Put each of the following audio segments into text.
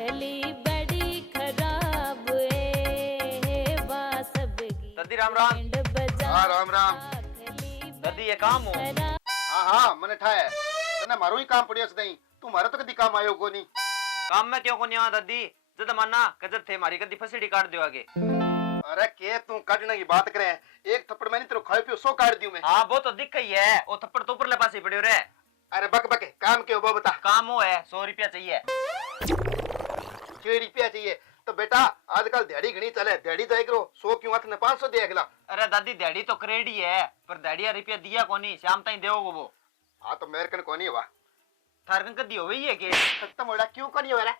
दाखली बड़ी खराब दद्दी राम राम। हाँ राम राम। दद्दी ये काम हो? हाँ हाँ मने ठाया तने मारो ही काम पड़ियो सदाई तू मारे तो कदी काम आयो कोनी। काम में क्यों को नहीं आवा दद्दी? जद माना कजत थे मारी कदी फसड़ी काट दियो आगे। अरे के तू काटने की बात करे एक थप्पड़ मैंने तेरे खाए पियो सो काट दियो मैं। हाँ वो तो दिख ही है, वो थप्पड़ तो ऊपर पास ही पड़ियो रे। अरे बक बक काम के वो बता। काम हो है 100 रुपया चाहिए। 6 रुपया चाहिए तो बेटा आजकल दिहाड़ी घनी चले, दिहाड़ी तो एक 100 क्यों हाथ ने 500 दे अगला। अरे दादी दिहाड़ी तो करेडी है पर दिहाड़िया रुपया दिया कोनी, शाम ताई देओगे वो। हाँ तो मेरे कन कोनी हुआ थारकन कदी हो गई है के खत्म होड़ा क्यों कोनी हो रहा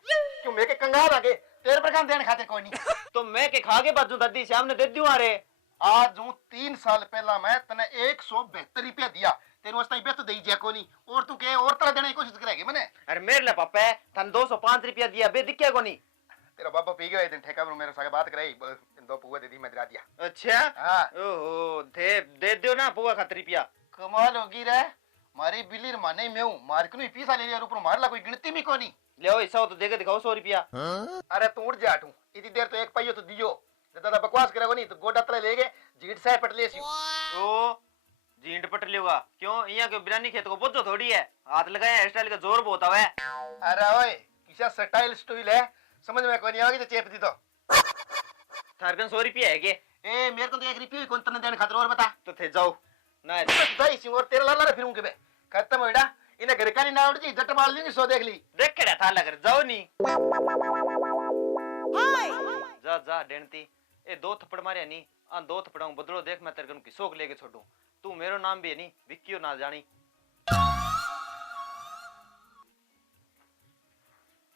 क्यों मेरे के कंगाल आगे तेरे पर काम देने खातिर कोनी। तो मैं के खा के बाजू दादी शाम ने दे दियो अरे। आज हूँ 3 साल पहला मैं तने 172 रुपया दिया तेरे वास्ते ही तो दे दिया कोनी और तू के और तरह देने की कोशिश करेगी मैंने। अरे मेरे लिए पापा है थन 205 रुपया दिया बे दिखे कोनी। तेरा बाबा पी गया दिन ठेका में मेरे साथ बात कराई 2 पुआ दे दी मैं दिला दिया। अच्छा हाँ ओहो दे दो ना पुआ खातिर रुपया। कमाल होगी रे मारी बिल्ली माने में हूँ मार के पैसा ले लिया ऊपर मार ला कोई गिनती भी कोनी। ले ऐसा तो देके दिखाओ 100 रुपया। अरे तू उठ जा तू इतनी देर तो एक पाइयो तो दियो दादा बकवास करेगा नहीं तो गोडा तरह ले गए जीट से पट ले सी ओ जींट पट लियोगा क्यों यहाँ के बिरानी खेत को बोझो थोड़ी है, हाथ लगाया हेयर स्टाइल का जोर बहुत है। अरे ओए किसा स्टाइल स्टाइल है समझ में कोई नहीं आएगी तो चेप दी तो थारकन 100 रुपया है के ए मेरे को तो 1 रुपया कौन तने देने खातिर और बता तो थे जाओ ना दई सी और तेरा लाला फिरूं के बे खत्म होड़ा इने घर का नहीं ना उड़ जी जट मार ली सो देख ली देख के था लगर जाओ नी जा जा डेंटी ए 2 थप्पड़ मारे नी आ 2 थप्पड़ों बदलो देख मैं तेरे कन की सोक लेके छोड़ू तू मेरो नाम भी है नी विक्कियो ना जानी।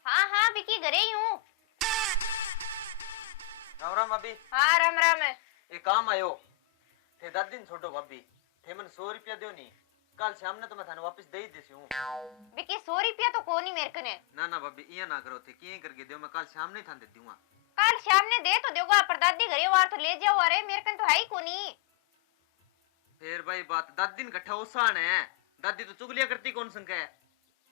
हाँ हाँ विकी घरे ही हूँ। राम राम भाभी। हाँ राम राम है। ये काम आयो थे 10 दिन छोड़ो भाभी थे मन 100 रुपया दो नी कल शाम ने तो मैं थाने वापस दे ही देसी हूँ। विकी 100 रुपया तो कोनी मेरे कने। ना ना भाभी ये ना करो थे किए करके दो मैं कल शाम नहीं थाने दे दूंगा। कल शाम ने दे तो दोगा पर दादी घरे वार तो ले जाओ अरे मेरे कन तो है ही कोनी। फिर भाई बात 10 दिन इकट्ठा ओसान है दादी तो चुगलियां करती कौन संग है।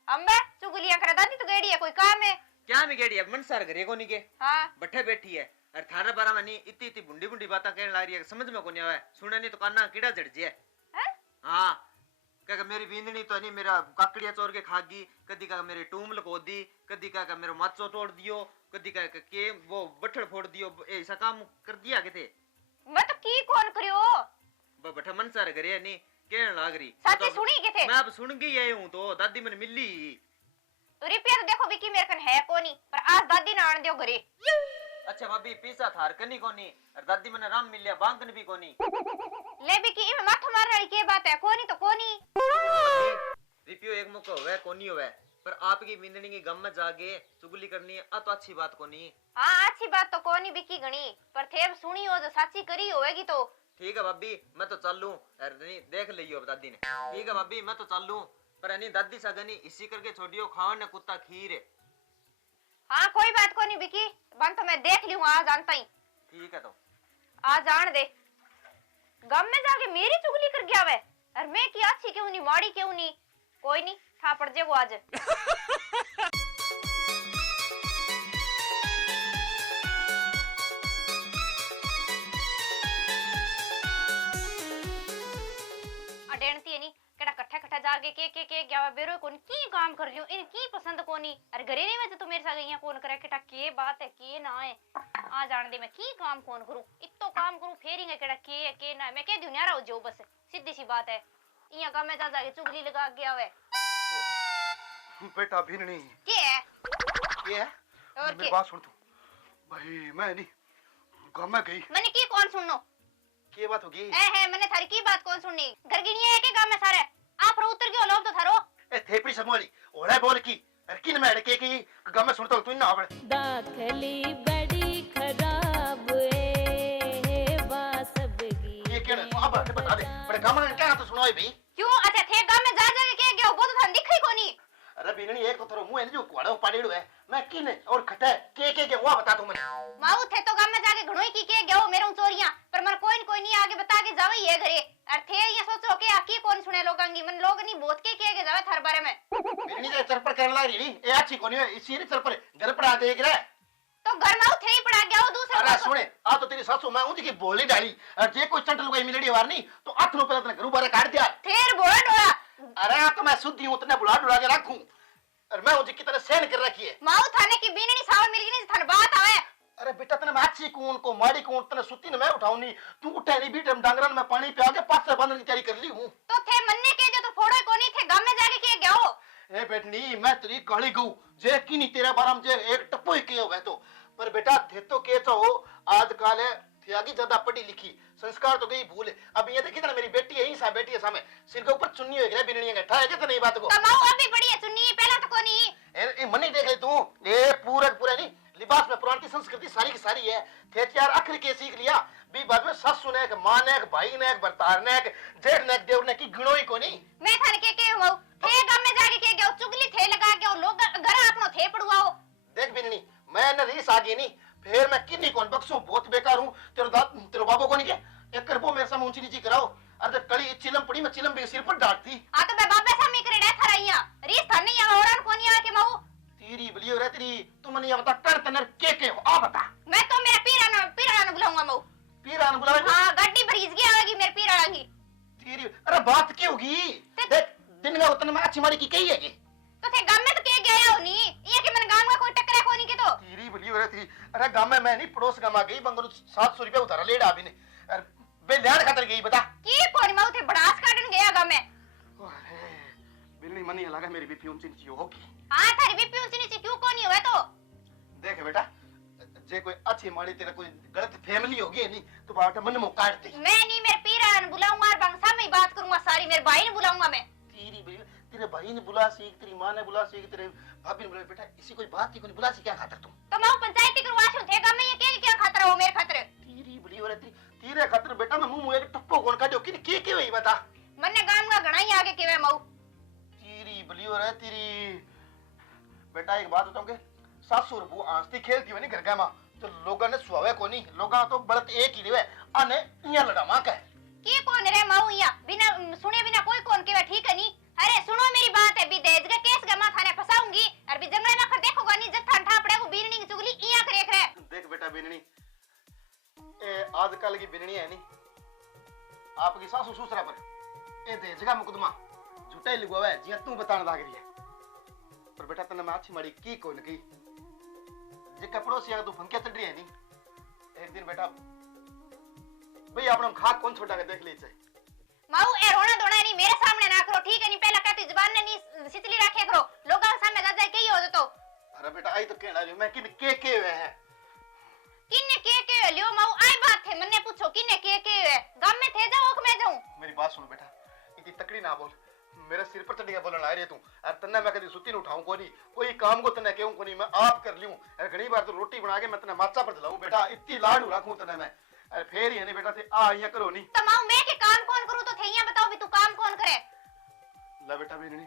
अम्बे चुगलियां करे दादी तो गेड़ी है कोई काम है क्या में गेड़ी है मनसार घरे को नहीं के हाँ बैठे बैठी है अरे थारे बारा में नहीं इतनी इतनी बुंडी बुंडी बातें कहने लग रही है समझ में को नहीं आवे सुने नहीं तो काना कीड़ा जड़ जे। हाँ क्या मेरी बींदनी तो नहीं मेरा काकड़िया चोर के खागी कदी का मेरे टूम लको दी कदी का मेरा माचो तोड़ दियो कदी का के वो बठड़ फोड़ दियो ऐसा काम कर दिया के थे। मैं तो की कौन करियो बठा मनसार घरे नहीं कहने लग रही सच्ची सुनी के थे। मैं अब सुन गई आई हूँ तो दादी मैंने मिली तो रुपया तो देखो विकी मेरे कन है कोनी पर आज दादी ने आन दियो घरे। अच्छा भाभी पीसा थार कनी कोनी और दादी मैंने राम मिल लिया बांकन भी कोनी ले विकी इमे माथा मारने वाली के बात है कोनी तो कोनी रिपियो एक मौका होवे कोनी होवे पर आपकी बिंदनी की गम में जाके चुगली करनी है तो अच्छी बात कोनी। हाँ अच्छी बात तो कोनी विकी गणी पर थे सुनी हो जो साची करी होएगी तो ठीक है भाभी मैं तो चल लूं नहीं देख लियो दादी ने। ठीक है भाभी मैं तो चल लूं पर नहीं दादी सगनी इसी करके छोड़ियो खावन ने कुत्ता खीर है। हाँ कोई बात कोनी विकी बन तो मैं देख ली हूँ आज जानता ही। ठीक है तो आ जान दे गम में जाके मेरी चुगली कर गया वे और मैं की अच्छी क्यों नहीं माड़ी क्यों नहीं कोई नहीं था पड़ जेगो आज। अडेणती है नी केड़ा कट्ठा कट्ठा जाके के गया बेरो कोन की काम कर लियो इन की पसंद कोनी अरे घरे नहीं वजह तो मेरे साथ यहाँ कौन करे केटा के बात है के ना है आ जान दे मैं की काम कौन करूं इतो काम करूं फेरी है केड़ा के ना मैं कह दूं न्यारा हो जो बस सीधी सी बात है यहाँ का मैं जा जाके चुगली लगा गया वे बेटा भिननी के है ये है और मेरी के बात सुन तू भाई मैं नहीं गांव में गई मैंने की कौन सुननो के बात होगी है मैंने थारी की बात कौन सुननी घर गिनिया है के गांव में सारे आप रो उतर गयो लोग तो थारो ए थेपड़ी समोली ओले बोल की अरे किन में अड़के की गांव में सुनता तू ना आवड़ दाखली बड़ी खराब ये क्या अब बता दे बड़े गांव में क्या तो सुनाओ भाई क्यों अच्छा थे गांव में जा के गयो वो तो थान दिख ही कोनी अरे बिननी एक तो थरो मुंह है जो कोड़ो पाड़ेड़ो है मैं किने और खटे के हुआ बता तू मने माऊ थे तो गाम में जाके घणोई की के गयो मेरे चोरियां पर मन कोई नहीं आगे बता के जावे ये घरे और थे ये सोचो के आकी कौन सुने लोगांगी मन लोग नहीं बोत के जावे थार बारे में बिननी जे चर पर करन लागी नी ए अच्छी कोनी है इसी रे चर पर घर पर आ देख रे तो घर में थे ही पड़ा गया वो दूसरा अरे सुने आ तो तेरी सासू मैं उनकी बोली डाली और जे कोई चंट लुगाई मिलड़ी वारनी तो अथ नो पहले तने घरू बारे काट दिया फेर बोला डोला अरे आ तो मैं सुधी हूं तने बुला डुला के रखूं और मैं उनकी कितने सहन कर रखी है माऊ थाने की बीननी सावन मिल गई थाने बात आवे अरे बेटा तने मैं अच्छी कौन को माड़ी कौन तने सुती ने मैं उठाऊं नहीं तू उठे नहीं बीटे डांगरन में पानी पिया के पास से बांधने की तैयारी कर ली हूं तो थे मन्ने के जो तो फोड़ो कोनी थे गाम में जाके के गयो ए बेटनी मैं तेरी काली गऊ जे की नहीं तेरे बारे में जे एक टप्पो ही कियो है तो पर बेटा थे तो के तो आजकल है त्यागी ज्यादा पढ़ी लिखी संस्कार तो गई भूल अब ये देखी ना मेरी बेटी है ही सा बेटी है सामने सिर के ऊपर चुन्नी हो गई बिननिया का है कि नहीं बात को तमाऊ अभी बड़ी है सुन्नी पहला तो कोनी ए मनी देख ले तू ये पूरा नहीं लिबास में पुरानी संस्कृति सारी की सारी है थे चार अखर के सीख लिया भी बाद में सस सुने के मां ने के भाई ने के बरतार ने के जेठ ने के देवर ने की गिनो ही को नहीं मैं थाने के माऊ थे गाम में जाके के गयो चुगली थे लगा के लोग घर अपनो थे पड़वाओ देख बिननी मैं न रीस आगी नहीं फिर मैं किन्नी कौन बक्सो बहुत बेकार हूं तेरे बाबू को नहीं के एक करबो मेरे सामने ऊंची नीची कराओ अरे कड़ी चिलम पड़ी मैं चिलम भी सिर पर डांटती आ तो मैं बाबे सामने करे डे थराइया रीस थाने या औरन कोनी आ के माऊ तेरी बलियो रे तेरी तू मने ये बता कर तनर के हो आ बता मैं तो मेरा पीराना बुलाऊंगा माऊ पीरान बुलावे हां गड्डी भरीज गई आएगी मेरे पीराना की तेरी अरे बात की होगी देख दिन में उतने में अच्छी मारी की कही है कि तो थे गाम में तो के गया हो नी ये के मन गाम में कोई टकरा कोनी के तो तेरी बलियो रे तेरी अरे गांव में मैं नहीं पड़ोस गांव आ गई बंगलो 700 रुपया उधारा लेड़ा अभी ने अरे बेल्याण खातर गई बता की कोनी माऊ थे बड़ास काटन गया गाम में अरे बिल्ली मनी लगा मेरी बीपी ऊंची नीची होगी हां थारी बीपी ऊंची नीचे क्यों कोनी हुआ तो देख बेटा जे कोई अच्छी माड़ी तेरा कोई गलत फैमिली होगी नहीं तो बाटा मन में काट दे मैं नहीं मेरे पीरान बुलाऊंगा और बंसा में ही बात करूंगा सारी मेरे भाई ने बुलाऊंगा मैं तेरे भाई ने बुला सीख तेरी मां ने बुला सीख तेरे भाभी ने बुला बेटा इसी कोई बात की कोई बुला सी क्या खातर तुम तो मैं पंचायती करवाशू थे गाम में ये के क्या खातर हो मेरे खातर तेरी बली हो रही तेरे खातर बेटा मैं मुंह एक टप्पो कौन काटियो कि के वही बता मन्ने गाम का घणा ही आगे केवे माऊ तेरी बली हो रही तेरी बेटा एक बात बताऊं के सासू रबू आंसती खेलती हो नहीं घर का मां तो लोगों ने सुहावे कोनी लोगा तो बड़त एक ही रेवे आने इया लड़ा मां का के कौन रे माऊ या बिना सुने बिना कोई कौन केवे ठीक है नी अरे सुनो मेरी बात है भी दहेज का केस गमा थाने फसाऊंगी और भी जंगल में खड़ देखोगा नी जब ठंडा पड़े वो बीननी की चुगली इया करे रे देख बेटा बिननी ए आजकल की बिननी है नी आपकी सासू ससुरा पर ए दहेज का मुकदमा झूठा ही लगवा है जिया तू बताने लाग रही है पर बेटा तने मैं अच्छी माड़ी की कोन की जे कपड़ों से तू फंके चढ़ रही है नी एक दिन बेटा भाई अपना खाक कौन छोटा के देख लीजिए माऊ ए रोना धोना नहीं मेरे सामने ना करो ठीक है नहीं पहला कहती जुबान ने नहीं सितली रखे करो लोगों के सामने जा के ही हो तो अरे बेटा आई तो कहना रही मैं किन के हुए है किन्ने के लियो माऊ आई बात थे मन्ने पूछो किन्ने के है गांव में थे जाओ मैं जाऊं मेरी बात सुन बेटा इतनी तकड़ी ना बोल मेरे सिर पर चढ़ के बोलना आ रही तू और तन्ने मैं कभी सुती न उठाऊं कोनी कोई काम को तन्ने कहूं कोनी मैं आप कर लूं और घणी बार तो रोटी बना के मैं तन्ने माचा पर दिलाऊं बेटा इतनी लाड रखूं तन्ने मैं अरे फेर ही नहीं बेटा थे आ यहां करो नहीं तो माऊ मैं के काम कौन करूं तो थे यहां बताओ भी तू काम कौन करे ला बेटा बेनी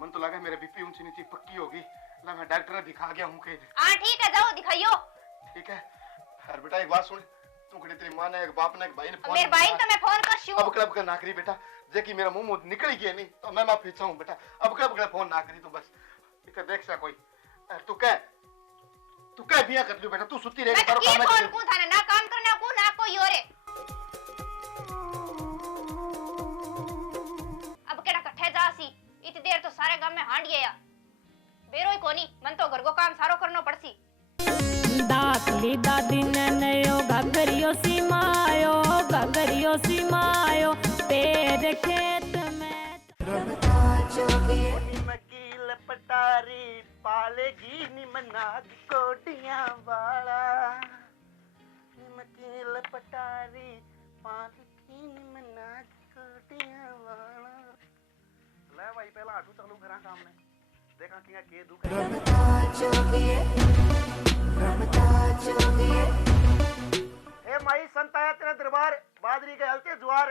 मन तो लगा मेरा बीपी ऊंची नीची पक्की होगी ला मैं डॉक्टर ने दिखा गया हूं के हां ठीक है जाओ दिखाइयो ठीक है अरे बेटा एक बात सुन तू कड़ी तेरी मां ने एक बाप ने एक भाई ने फोन मेरे भाई तो मैं फोन कर शू अब क्लब का ना करी बेटा जे कि मेरा मुंह निकल गया नहीं तो मैं माफी चाहूं बेटा अब क्लब का फोन ना करी तू बस ठीक देख सा कोई तू कह बिया कर लियो बेटा तू सुती रह मैं करो तो काम फोन को थाने ना काम करना को ना कोई और अब केड़ा कट्ठे जासी इतनी देर तो सारे गांव में हांड गया बेरोई कोनी मन तो घर को काम सारो करनो पड़सी दातली दादी ने नयो घगरियो सीमायो तेरे खेत में मकील पटारी पालेगी निमना कोटियां वाला मकील पटारी पालेगी निमना कोटियां वाला ले भाई पहला आठू चालू करा काम ने देखा किया के दुख ए माई संताया तेरा दरबार बादरी के हलते जुआर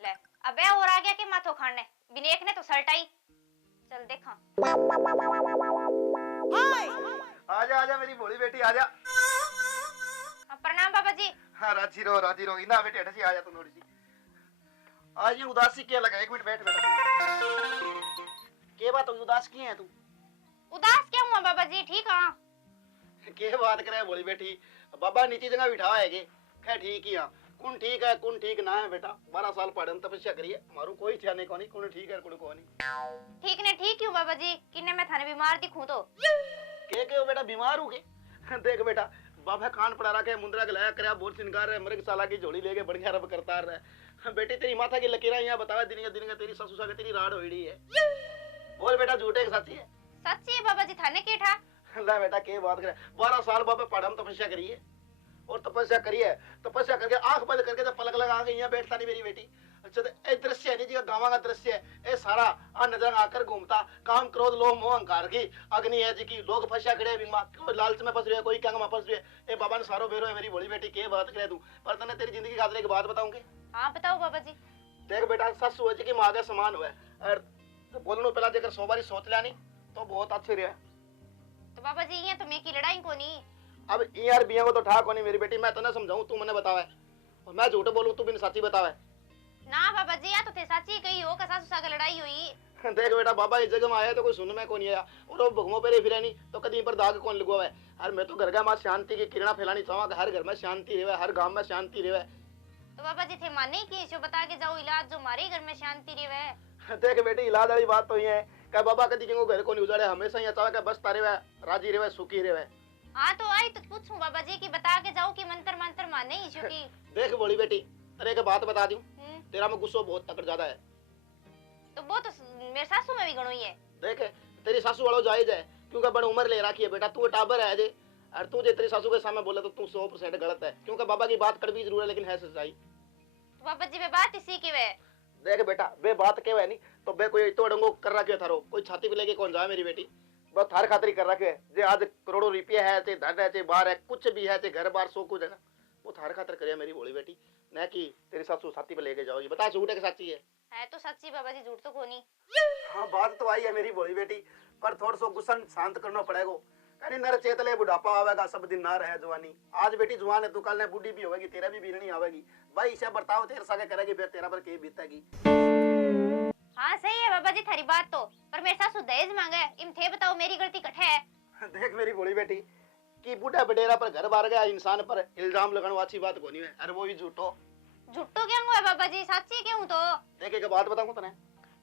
ले अबे और आ गया के माथो खाने बिनेक ने तो सल्टाई आजा आजा मेरी भोली बेटी आजा। प्रणाम बाबा जी। हाँ राजी रहो इना बेटी हट सी आजा तू थोड़ी सी। आज ये उदासी क्या लगा, एक मिनट बैठ बेटा। के बात उदास की है तू? उदास क्या हुआ बाबा जी, ठीक हाँ। के बात करे भोली बेटी, बाबा नीचे जगह बिठा है के खै ठीक ही हाँ। कौन ठीक है कौन ठीक ना है बेटा, 12 साल पढ़े तपस्या करिए, मारू कोई ध्यान नहीं कौन ठीक है कौन को नहीं। ठीक ने ठीक क्यों बाबा जी, किन्ने मैं थाने बीमार दिखूं तो? के हो बेटा बीमार हो के? देख बेटा बाबा कान पड़ा रखे, मुंदरा गलाया करया, बोर सिंगार रहे, मृग साला की झोली लेके बढ़िया रब करता रहे। बेटी तेरी माथा की लकीरा यहाँ बतावा दिन का तेरी ससुसा के तेरी राड होड़ी है। बोल बेटा झूठे के सच्ची है? सच्ची है बाबा जी, थाने के ठा। ला बेटा के बात करे, 12 साल बाबा पढ़म तपस्या करिए और तपस्या करिए, तपस्या करके आंख बंद करके जब पलक लगा के यहाँ बैठता नहीं मेरी बेटी। अच्छा तो ए दृश्य है नहीं जी गाँव का दृश्य है, ए सारा नजर आकर घूमता, काम क्रोध लोभ मोह अहंकार की अग्नि है जी की, लोग फंसा खड़े कोई लालच में फंस रहे, कोई कंग में फंस रहे। ए बाबा ने सारो बेरो है मेरी बड़ी बेटी, के बात करे तू, पर तने तेरी जिंदगी खातिर एक बात बताऊंगी। हाँ बताओ बाबा जी। देख बेटा सस हुए जी की माँ के समान हुए, और बोलने पहला जेकर 100 बारी सोच लिया नहीं तो बहुत अच्छे रहे। तो बाबा जी ये तो मैं की लड़ाई को नहीं। अब यार बिया को तो ठाक होनी मेरी बेटी, मैं तने समझाऊं तू मने बतावे, और मैं झूठ बोलूं तू बिन सच्ची बतावे। ना बाबा जी या तो थे सच्ची कही हो, कसा सुसा का लड़ाई हुई। देख बेटा बाबा इस जगह में आया तो कोई सुन में को नहीं आया, और वो भगमो पे फिरे नहीं तो कहीं पर दाग कौन लगवा है। और मैं तो घर का मां शांति की किरणा फैलानी चाहूंगा, हर घर में शांति रहे, हर गांव में शांति रहे। तो बाबा जी थे माने की जो बता के जाओ इलाज जो हमारे घर में शांति रहे। देख बेटी इलाज वाली बात तो ये है कि बाबा कदी के घर को नहीं उजाड़े, हमेशा ये चाहे बस तारे वे राजी रहे सुखी रहे। हाँ तो आई तो पूछूं बाबा जी की बता के जाओ कि मंत्र मंत्र माने ईशु की। देख बोली बेटी अरे एक बात बता दूं, तेरा में गुस्सा बहुत तकड़ ज्यादा है। तो वो तो मेरे सासू में भी गणो ही है। देख तेरी सासू वालों जायज है क्योंकि बड़ी उम्र ले रखी है बेटा, तू टाबर है जे, और तू जे तेरी सासू के सामने बोले तो तू 100% गलत है, क्योंकि बाबा की बात कड़वी जरूर है लेकिन है सच्चाई। तो बाबा जी वे बात इसी की वे। देख बेटा बे बात के है नहीं तो बे कोई तो डंगो कर रखे थारो, कोई छाती पे लेके कौन जाए मेरी बेटी, बस थार खातरी कर रखे है। जे आज करोड़ों रुपये है चाहे धन है चाहे बार है कुछ भी है चाहे घर बार सो कुछ है ना, वो थार खातर करे मेरी भोली बेटी, न कि तेरी सासू छाती पे लेके जाओगी। बता झूठ है कि सच्ची है तो सच्ची बाबा जी, झूठ तो कोनी। हाँ बात तो आई है मेरी भोली बेटी, पर थोड़ा सा गुस्सा शांत करना पड़ेगा। कहीं नर चेतले बुढ़ापा आवेगा, सब दिन ना रहे जवानी। आज बेटी जवान है तू कल ने बूढ़ी भी होगी, तेरा भी बीरनी आवेगी भाई, इसे बर्ताव तेरे सागे करेगी फिर तेरा पर के बीतेगी। हाँ सही है बाबा जी थारी बात तो, पर मेरे सासू दहेज मांगे, इम थे बताओ मेरी गलती कठे है। देख मेरी भोली बेटी कि बूढ़ा बडेरा पर घर बार गया इंसान पर इल्जाम लगाना अच्छी बात कोनी है, अरे वो भी झूठो। झूठो क्या हुआ बाबा जी, सच्ची क्यों तो? देख एक बात बताऊं तने,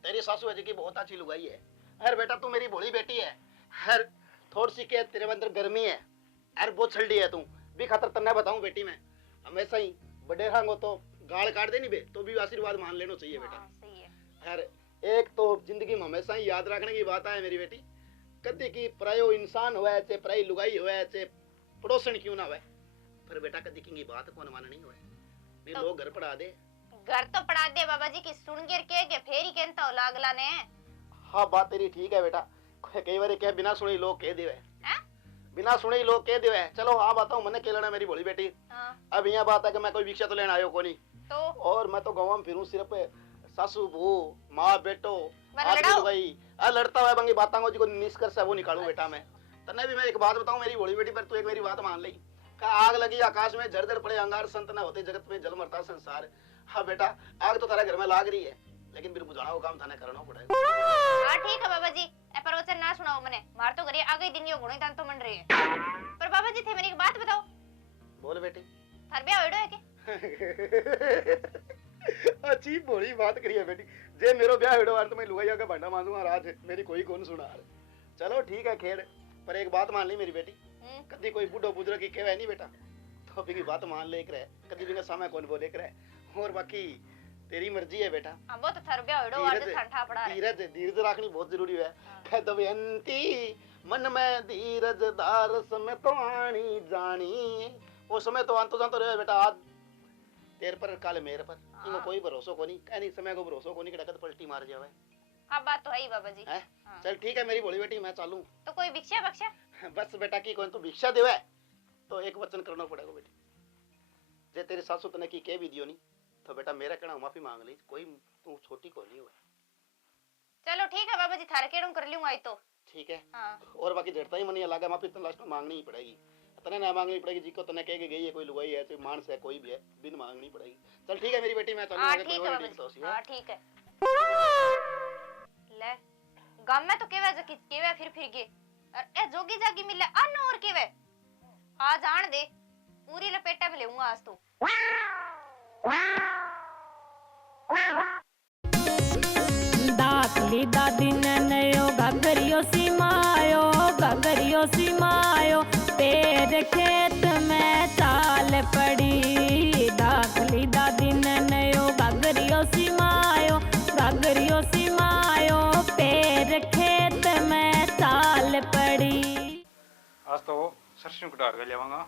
तेरी सासू है जी की बहुत अच्छी लुगाई है, अरे बेटा तू मेरी भोली बेटी है, हर थोड़ी सी के तेरे अंदर गर्मी है, अरे बहुत छल्डी है तू भी खातर तन्ने बताऊं बेटी मैं हमेशा ही बडेरा को तो गाल काट देनी बे तो भी आशीर्वाद मान लेना चाहिए बेटा। हाँ, सही है। अरे एक तो जिंदगी में हमेशा ही याद रखने की बात है मेरी बेटी, कदी की परायो इंसान हुआ चाहे पराई लुगाई हुआ चाहे पड़ोसन क्यों ना हुआ, फिर बेटा कदी की बात कौन माननी हुआ नहीं, लोग घर पढ़ा दे। घर तो पढ़ा दे बाबा जी की सुन के फेरी कहता लागला ने। हाँ बात तेरी ठीक है बेटा, कई बार कह बिना सुने लोग कह देवे, बिना सुने लोग कह देवे। चलो हाँ बताऊं मने के लेना मेरी भोली बेटी। अब यहाँ बात है कि मैं कोई भिक्षा तो लेना आयो को नहीं तो, और मैं तो गाँव में फिरूं सिर्फ सासू बहू माँ बेटो भाई लड़ता हुआ बंगी बातों को जो निष्कर्ष है वो निकालू बेटा मैं। तने भी मैं एक बात बताऊं मेरी भोली बेटी, पर तू एक मेरी बात मान ली का आग लगी आकाश में झड़ पड़े अंगार संत न होते जगत में जल मरता संसार। हाँ बेटा आग तो तेरा घर में लाग रही है लेकिन फिर बुझाना वो काम थाने करना पड़ेगा। हाँ ठीक है बाबा जी, ए प्रवचन ना सुनाओ मने, मार तो करिए आगे दिन यो गुणी तान तो मन रही है। पर बाबा जी थे मेरी एक बात बताओ। बोल बेटी। थार ब्याह होइडो है के? अच्छी बोली बात करी है बेटी, जे मेरो ब्याह होइडो तो मैं लुगाइया का भांडा मांगूंगा राज मेरी कोई कौन सुना। चलो ठीक है खेड़, पर एक बात मान ली मेरी बेटी, कभी कोई बूढ़ो बुजुर्ग की कहवे नहीं बेटा तो भी बात मान ले करे, कभी भी समय कौन बोले करे, और बाकी तेरी मर्जी है बेटा। हां वो तो थार ब्याह होइडो आज ठंडा पड़ा है। धीरज धीरज रखनी बहुत जरूरी है। दमयंती मन में धीरज दार समय तो आनी जानी, वो समय तो आन तो जान तो रहे बेटा, आज तेरे पर काल मेरे पर इनको कोई भरोसा को नहीं, कहनी समय को भरोसा को नहीं कि डकत पलटी मार जावे। हां बात तो है ही बाबा जी। चल ठीक है मेरी भोली बेटी मैं चालू। तो कोई भिक्षा बख्शा? बस बेटा की कोई तो भिक्षा देवे तो एक वचन करना पड़ेगा बेटी, जे तेरी सासू तने की कह भी दियो नहीं तो बेटा मेरा कहना माफी मांग ली, कोई तू छोटी को नहीं हुआ। चलो ठीक है बाबा जी थारे केड़ू कर लूंगा आज तो। ठीक है। हाँ और बाकी झड़ता ही मन नहीं लगा माफी तो लास्ट में मांगनी ही पड़ेगी। तने ना मांगनी पड़ेगी जी को तने कह के गई है कोई लुगाई है कोई मानस है कोई भी है बिन मांगनी पड़ेगी। चल ठीक है मेरी बेटी मैं चलूं हाँ आगे कोई ठीक है और बाबा डील तो जी। सी हाँ ठीक है। ले गांव में तो केवे जकी केवे फिर के और ए जोगी जागी मिले अन और केवे आ जान दे पूरी लपेटा में लेऊंगा आज तो। दातली दादी ने नयो घगरियो सिमायो तेरे खेत में चाल पड़ी। दातली दादी ने नयो घगरियो सिमायो तेरे खेत में चाल पड़ी। आज तो वो सरसों कटार कर जावांगा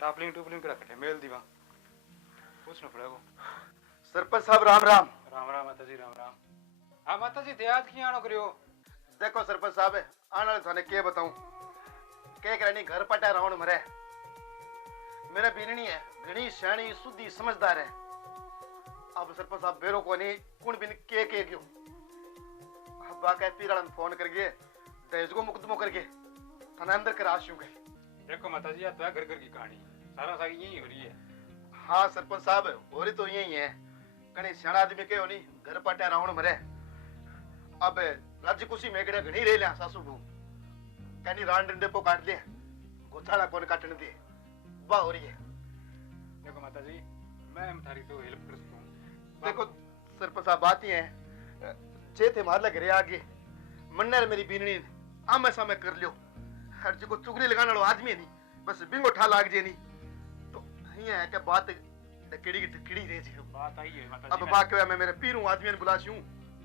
टापलिंग टूपलिंग करा कटे मेल दीवा पूछना पड़ेगा। सरपंच साहब राम राम। राम राम माता जी राम राम। हाँ माता जी त्याग की आनो करियो। देखो सरपंच साहब आने वाले थाने के बताऊं के करनी घर पटा रावण मरे मेरा बीननी है घनी शानी सुधी समझदार है। अब सरपंच साहब बेरो को नहीं कुण बिन के क्यों अब बाका पीरान फोन करके दहेज को मुकदमो करके थाने अंदर करा आशू गए। देखो माता जी यार घर घर की कहानी सारा सारी यही हो रही है। हाँ सरपंच साहब हो रही तो यही है कहीं सियाणा आदमी के नहीं घर पटा रावण मरे। अब राज्य कुशी मेगड़े घनी रह लिया सासू बू कहनी रान डंडे को काट लिया गोचाला कौन काटने दे वाह हो रही है। देखो माता जी मैं थारी तो हेल्प कर सकता हूँ। देखो सरपंच साहब बात ही है जे थे मार लग रहे आगे मन्नर मेरी बीननी आमे सामे कर लियो हर जी को चुगली लगाने वाला आदमी है नहीं बस बिंगो ठा लाग जे नहीं तो ये है कि बात डकड़ी की डकड़ी रह जे। बात आई है माता अब जी। बात क्या मैं मेरे पीरू आदमी ने बुला छूं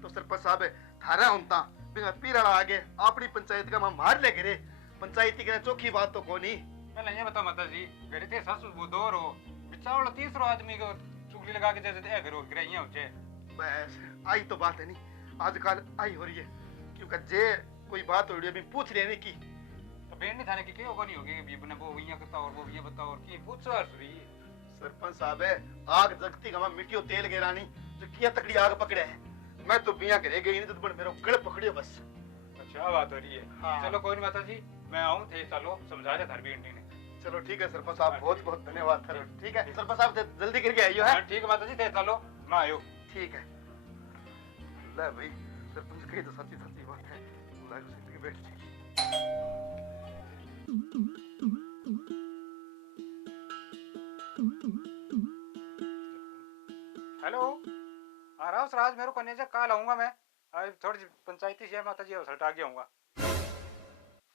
तो सरपंच साहब थारा होता बिना पीराला आगे अपनी पंचायत का मैं मार ले गिरे पंचायती के चौकी बात तो कोनी। पहले ये बता माता जी घर थे सासू वो दो रो बिचावड़ा तीसरो आदमी को चुगली लगा के जैसे ए घरों गिरे यहाँ होचे बस आई तो बात है नहीं आजकल आई हो रही है क्योंकि जे कोई बात हो रही है अभी पूछ लेने की तो बेन नहीं थाने की क्यों को नहीं होगी ये बने वो यहाँ करता और वो ये बताओ और की पूछो यार सुरी। सरपंच साहब है आग जगती का मिट्टियों तेल गिरानी जो किया तकड़ी आग पकड़े है मैं तो बिया करे गई नहीं तो मेरे गड़ पकड़ियो बस। अच्छा बात हो रही है। हाँ। चलो कोई नहीं माता जी मैं आऊँ थे चलो समझा दे थार भी आंटी ने। चलो ठीक है सरपंच साहब बहुत बहुत धन्यवाद सर। ठीक है सरपंच साहब जल्दी करके आइयो है। हाँ, ठीक है माता जी थे चलो मैं आयो। ठीक है ले भाई सरपंच कही तो सच्ची सच्ची बात है लाइफ जिंदगी बैठ जाएगी। हेलो हाँ राव राज मेरे को नेजा कल आऊंगा मैं आज थोड़ी पंचायती से माता जी हट आगे आऊंगा।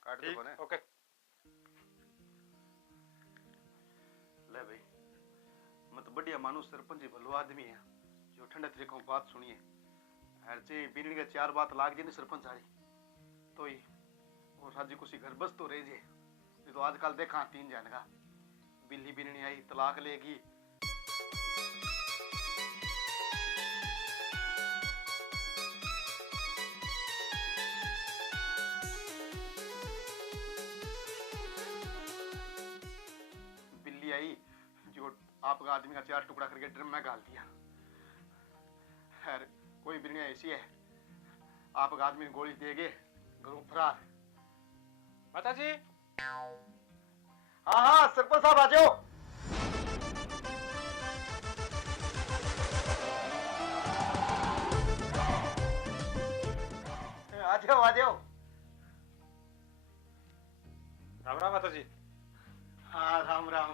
काट दो फोन है। ओके ले भाई मैं तो बढ़िया मानू सरपंच जी भलो आदमी है जो ठंडे तरीके की बात सुनिए हर चे बीननी के चार बात लाग जे नहीं सरपंच आड़ी तो ही और राजी कुछ घर बस तो रह जे ये तो आजकल देखा तीन जान का बिल्ली बीननी आई तलाक लेगी। बिल्ली आई जो आपका आदमी का चार टुकड़ा करके ड्रम में डाल दिया। खैर कोई बिल्ली ऐसी है आपका आदमी गोली देगे घरों फरार। माता जी हाँ हाँ सरपंच साहब आ जाओ। आ जाओ आ जाओ। राम राम माता जी। हाँ राम राम।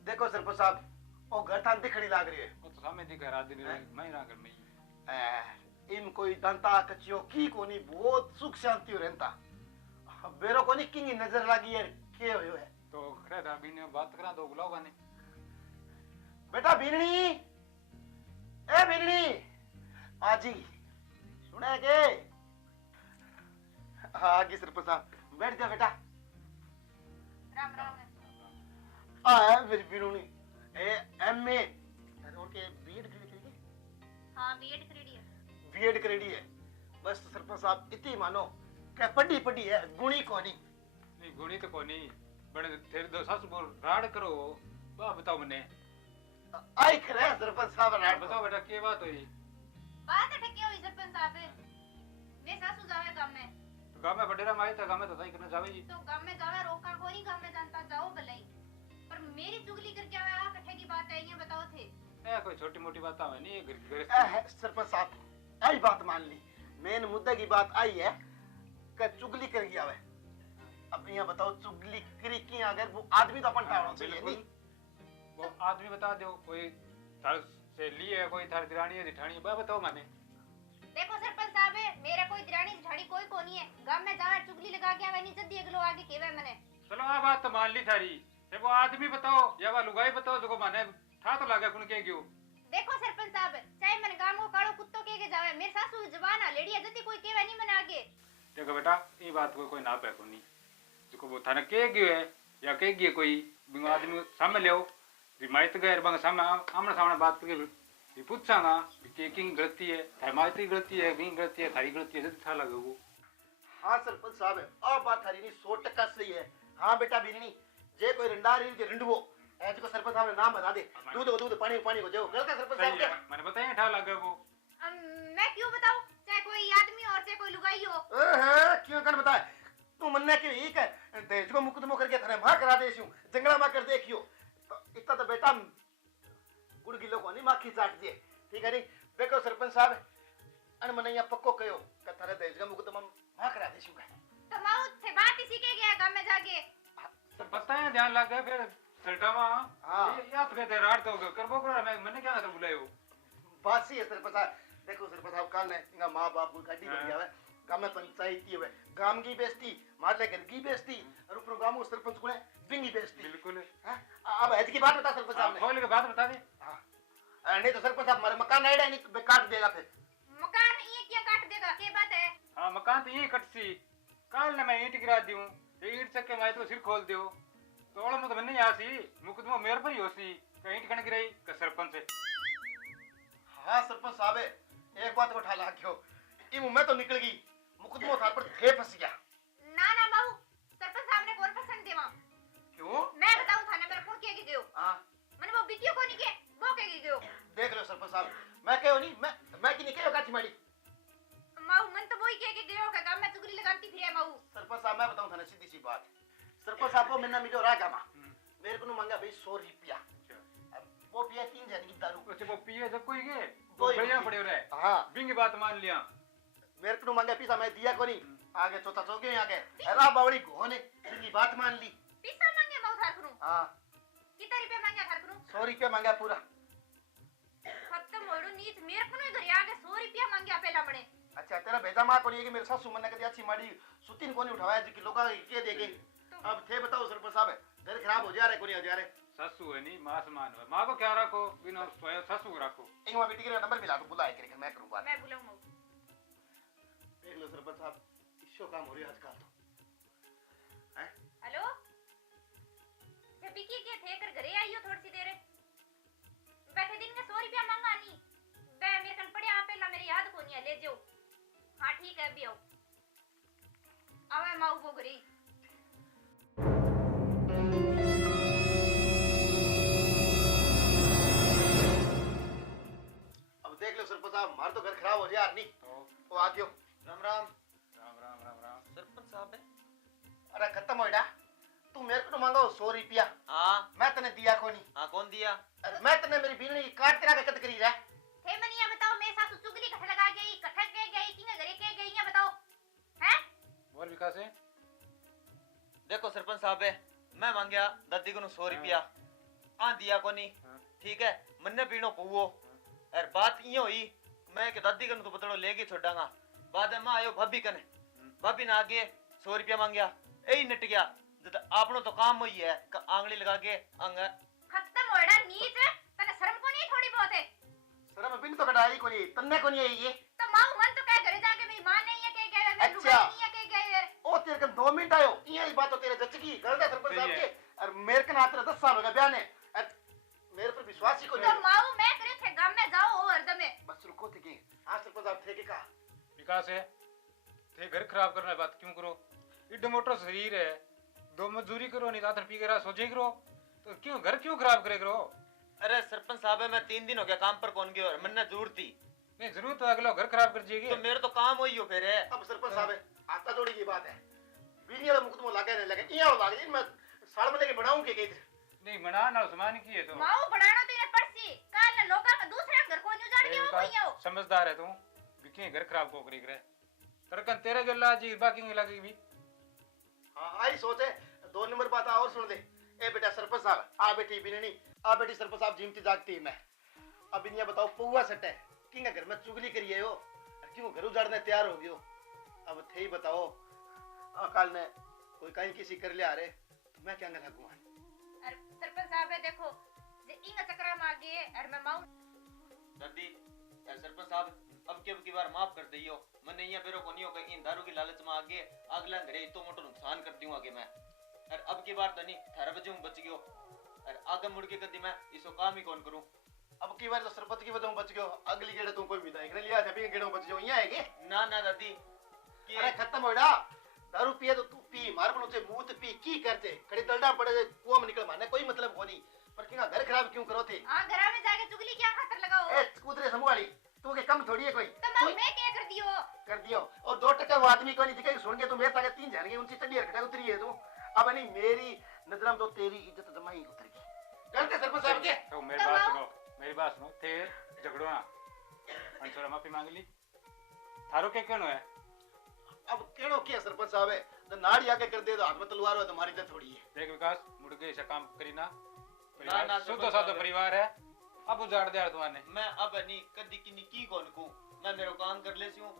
देखो सरपंच साहब वो घर थान दिखड़ी लाग रही है वो तो सामने दिख रहा दिन मैं ही रागर में इन कोई दंता कचियो की कोनी बहुत सुख शांति रहता बेरो कोनी किंग नजर लगी है के होयो है तो खरे था बीने बात करा दो बुलाओ गाने। बेटा बीननी ए बीननी आजी सुने के आगे सरपंच साहब बैठ जा बेटा। राम राम मेरी बीननी ए एमए और के बीएड करेगी। हाँ बीएड करेडी है। बीएड करेडी है बस सरपंच साहब इतनी मानो क्या पढ़ी पढ़ी है गुणी कोनी नहीं गुणी तो कोनी बड़े तेरे दो सासू बोल राड करो बा बताओ मने आई करे सरपंच साहब रात बताओ बेटा के बात हुई। बात ठके हुई सरपंच साहब वे सासू जावे गांव में तो गाँव में बडेरा माई था, गाँव में तो सही करना जावे जी। तो गांव में जावे रोका कोई गांव में जानता जाओ भले ही पर मेरी चुगली करके आवे आ कट्ठे की बात है ये बताओ थे ए कोई छोटी मोटी बात है नहीं, ये घर सरपंच साहब आई बात मान ली, मेन मुद्दे की बात आई है कि चुगली कर गया है। अब यहाँ बताओ चुगली करी की अगर वो आदमी तो अपन टावना चाहिए नहीं। वो आदमी बता दो, कोई थार से ली है, कोई थार दिरानी है जिठानी है, बताओ माने। देखो सरपंच साहब मेरा कोई दिरानी जेठानी कोई को नहीं है गांव में जावे चुगली लगा के आवे नहीं जल्दी अगलो आगे केवे मने चलो आ बात तो मान ली थारी, वो आदमी बताओ या वो लुगाई बताओ जो माने था तो लागे कुन के क्यों। देखो सरपंच साहब चाहे मन गांव को कालो कुत्तो के जावे मेरे सासू जवान है लेडिया जल्दी कोई केवे नहीं मने आगे। देखो बेटा ये बात कोई ना पे कोनी जो वो थाने के गयो है या के गयो कोई बिंगो आदमी सामने ले आओ रिमायत गैर बंग सामने आमने सामने बात करके ये पूछांगा कि किंग गलती है, हमारी गलती है, बिंग गलती है, थारी गलती है, जल्दी था लगे वो। हाँ सरपंच साहब और बात थारी नहीं 100% सही है। हाँ बेटा बिलनी जे कोई रंडारी के रंडवो ऐसे को सरपंच साहब ने नाम बता दे, दूध पानी को जो गलत है सरपंच साहब के मैंने बताया ठा लगे वो। मैं क्यों बताऊं चाहे कोई आदमी और चाहे कोई लुगाई हो क्यों कर बताए तू मनने के एक है देश को मुकदमो करके थाने मां करा देसियो जंगला मां कर देखियो तो इतना तो बेटा गुड़ गिलो को नहीं माखी चाट दिए ठीक है नहीं। देखो सरपंच साहब अन मन यहाँ पक्को कयो कि थारे देश का मुकदमा मां करा देसियो का तो माऊ से बात ही सीखे गया गांव में जाके तो बताया ध्यान लग गया फिर सल्टावा हाँ याद कहते रात तो करबो करो मैंने क्या तो बुलायो बात सही है सरपंच साहब। देखो सरपंच साहब कल ने इनका माँ बाप को गाड़ी बढ़ गया है गांव में पंचायती है गांव की बेइज्जती मारले घर की बेइज्जती और ऊपर गांव को सरपंच को बिंगी बेइज्जती बिल्कुल। अब ऐसी की बात बता सरपंच साहब ने खोल के बात बता दे। नहीं तो सरपंच साहब हमारे मकान नहीं नहीं तो काट देगा फिर मकान ये क्या काट देगा क्या बात है। हाँ मकान तो यही कटसी कल ने मैं ईंट गिरा दूं ये ईंट चक्के मैं तो सिर खोल दियो तो ओला तो नहीं आसी मुकदमा मेरे पर ही होसी कहीं ईंट कण गिराई का सरपंच है। हाँ सरपंच साहब एक बात उठा ला क्यों ये मुंह में तो निकल गई मुकदमा था पर थे फंस गया ना माऊ सरपंच साहब ने कौन पसंद देवा क्यों मैं बताऊं थाने मेरे कौन के गयो हाँ मैंने वो बिकियो को नहीं के वो के गयो देख लो सरपंच साहब मैं कहो नहीं मैं की नहीं कहो गाठी मारी माऊ मन तो वही के गयो का गांव में चुगली लगाती फिरे माऊ। सरपंच साहब मैं बताऊं थाने सीधी सी बात सरपंच साहब को मैंने मिलो रहा गामा मेरे को मांगा भाई 100 रुपया वो पिया 3 जन की दारू अच्छा वो पिए जब कोई के कोई वो बढ़िया पड़े रहे हाँ बिंग बात मान लिया मेरे को मांगा पैसा मैं दिया को नहीं आगे चौथा चौके आगे अरा बावड़ी घोने की बात मान ली पैसा मांगे माऊ थार करू हाँ कितना रुपया मांगा थार करू 100 रुपया मांगा पूरा खत्म होड़ो नीच मेरे को नहीं घर आगे 100 रुपया मांगा पहला मने। अच्छा तेरा भेजा मां को नहीं कि मेरे सासू मन ने कदी अच्छी माड़ी सुतीन कोनी उठाया जी कि लोग के देके अब थे बताओ सरपंच साहब घर खराब हो जा रहे कोनी हो जा रहे सासू है नहीं मां समान है मां को क्या रखो बिना स्वयं सासू को रखो एक बार बेटी के नंबर मिला दो बुलाए करके मैं करूं बात मैं बुलाऊं माऊ देख लो सरपंच साहब इसो काम हो रही है आजकल तो हैं हेलो ये बिकी के थे कर घरे आइयो थोड़ी सी देर बैठे दिन में 100 रुपया मांगा नहीं बे मेरे कन पड़े आप पहला मेरी याद को नहीं है ले जाओ। हाँ ठीक है अभी आओ आवे माऊ को घरे अब देख लो सरपंच साहब हमारा तो घर खराब हो गया नहीं तो वो आ गयो राम राम राम राम राम राम सरपंच साहब है। अरे खत्म होइडा तू मेरे को मांगा 100 रुपया हाँ मैं तने दिया को नहीं हाँ कौन दिया मैं तने मेरी बीनी काट तेरा के कद करी रहा थे मनिया बताओ मेरे सासू चुगली कठ लगा गई कठ के गई किंग घरे के गई है बताओ हैं बोल विकास है देखो सरपंच साहब है मैं मांगया दादी को 100 रुपया आ दिया को नहीं ठीक है मन्ने पीनो पुओ और बात ये हुई मैं के दादी कन तो बतड़ो लेके छोड़ांगा बाद में आयो भाभी कने भाभी ने आगे 100 रुपया मांगया यही नट गया जब आपनो तो काम हुई है आंगली लगा के अंग खत्म होड़ा नीच तने शर्म को नहीं थोड़ी बहुत है सर मैं बिन तो कटाई को नहीं तन्ने को नहीं आई ये तो माऊ मन तो कह घरे जाके मेरी मां नहीं है के गए मैं अच्छा। नहीं है के गए ओ तेरे कन 2 मिनट आयो ये बात तो तेरे जच की गलत है सरपंच साहब के और मेरे कन आते 10 साल हो गए ब्याह ने मेरे पर विश्वास ही को तो नहीं माऊ मैं करे थे गांव में जाओ हर दमे बस रुको थे कि हां सरपंच साहब थे के कहा विकास है थे घर खराब करना बात क्यों करो इड मोटो शरीर है दो मजदूरी करो नहीं रात पी के रात सोचे करो तो क्यों घर क्यों खराब करे करो। अरे सरपंच साहब है मैं 3 दिन हो गया काम पर कौन गयो मैंने जरूर थी नहीं जरूर तो अगला घर खराब कर जाएगी तो मेरे तो काम होई हो फिर है। अब सरपंच साहब आता थोड़ी की बात है बीनिया का मुकदमा लगे नहीं लगे इया लाग जी मैं साल में लेके बनाऊं के इधर नहीं मना ना उस्मान की है तो माऊ बनाना तो इन्हें पड़सी काल ने लोका का दूसरे घर को न्यू जाड़ के वो कोई आओ समझदार है तू विकी घर खराब को करी करे तरकन तेरे गल्ला जी बाकी में लगी भी हां आई सोचे 2 नंबर बात और सुन ले ए बेटा सरपंच साहब आ बेटी बिननी आ बेटी सरपंच साहब जिमती जागती मैं अब इन्हें बताओ पौवा सट है किंगा घर में चुगली करिए हो क्यों घर उजाड़ने तैयार हो गयो अब थे ही बताओ काल ने कोई कहीं किसी कर लिया रे तो मैं क्या लगूंगा अरे सरपंच साहब है देखो जे इंगा चक्रा में आ गए और मैं माऊ दादी यार सरपंच साहब अब की बार माफ कर दियो मैंने यहाँ बेरो को नहीं हो कहीं दारू की लालच में आगे अगला घरे तो मोटो नुकसान कर दूंगा आगे मैं और अब की बार तो नहीं थारा बजे हूँ बच गयो और आगे मुड़ के कदी मैं इसो काम ही कौन करूं। अब की बार तो सरपंच की वजह बच गयो अगली गेड़े तुम कोई विधायक ने लिया था भी गेड़ों बच जाओ यहां आएगे ना ना दादी कि अरे खत्म होड़ा दारू पिए तो तू पी मार बनो से मुंह पी की करते खड़ी दलडा पड़े कुआं में निकल मारने कोई मतलब को नहीं पर किंगा घर खराब क्यों करो थे हां घर में जाके चुगली क्या खातर लगाओ ए कुदरे समूह तू के कम थोड़ी है कोई तो मैं क्या कर दियो और 2 टक्का वो आदमी को नहीं दिखे सुन के तू मेरे ताके 3 जान गए उनकी तबियत घटा उतरी है तू अब नहीं मेरी नजर में तो तेरी इज्जत जमा ही उतरेगी करते सरपंच साहब के तो मेरी बात सुनो थे झगड़ो ना अंशोरा माफी मांग ली थारो के क्यों है अब केड़ो के सरपंच साहब है तो नाड़ी आके कर दे तो हाथ में तलवार हो तुम्हारी इज्जत थोड़ी है देख विकास मुड़ के ऐसा काम करी ना ना, ना, शुद्ध साधो परिवार है अब उजाड़ दिया तुम्हारे मैं अब नहीं कदी की कौन को मैं मेरो काम कर ले हूँ